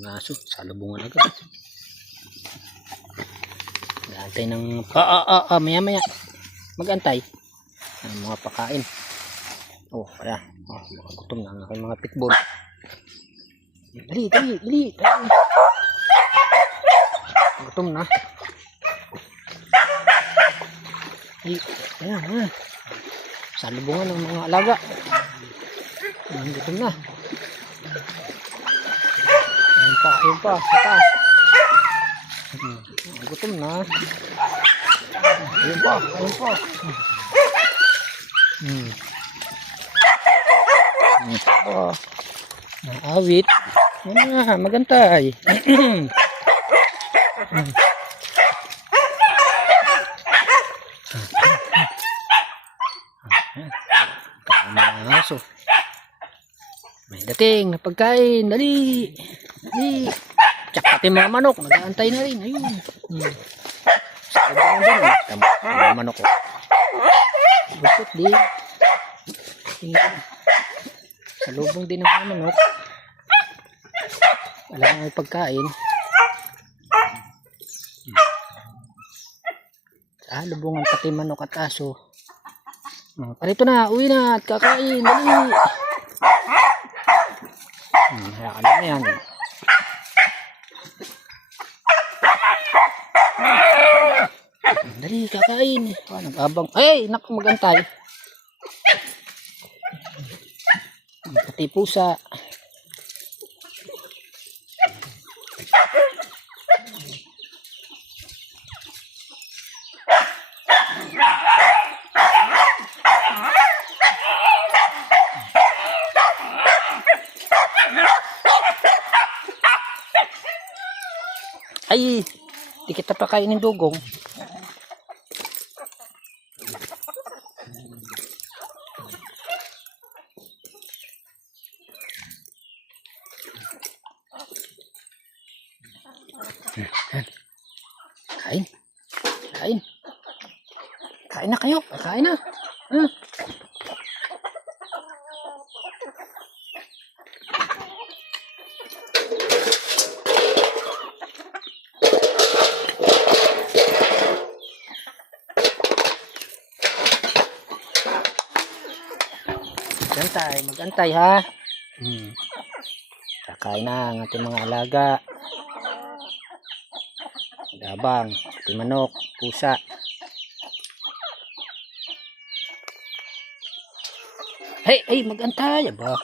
Mga aso, salubungan agad. Mag-antay ng... maya maya. Mag-antay. Mga pakain. Oh, kaya. Mga gutom na ang aking mga pitbull. Dali. Gutom na. Ayan. Salubungan ng mga alaga. Gutom na. Ayun pa, sa taas. Gutom na. Ayun pa. Awit. Magantay. Mga aso. May dating na pagkain. Dali. Tsak pati mga manok. Nag-aantay na rin. Ayun. Salubungan din. Mga manok ko. Bukot din. Salubong din ang mga manok. Alam mo pagkain. Salubungan pati manok at aso. Parito na. Uwi na at kakain. Dali. Hayaan na yan. Dali, kakain. Nag-abang. Ay, naku, magantay. Pati pusa. Ay, di kita pa kainin dugong. Kain na kayo. Kain na. Magantay ha. Kakain na ang ating mga alaga. Gabang, pati manok, pusa. Hey, magantay ba?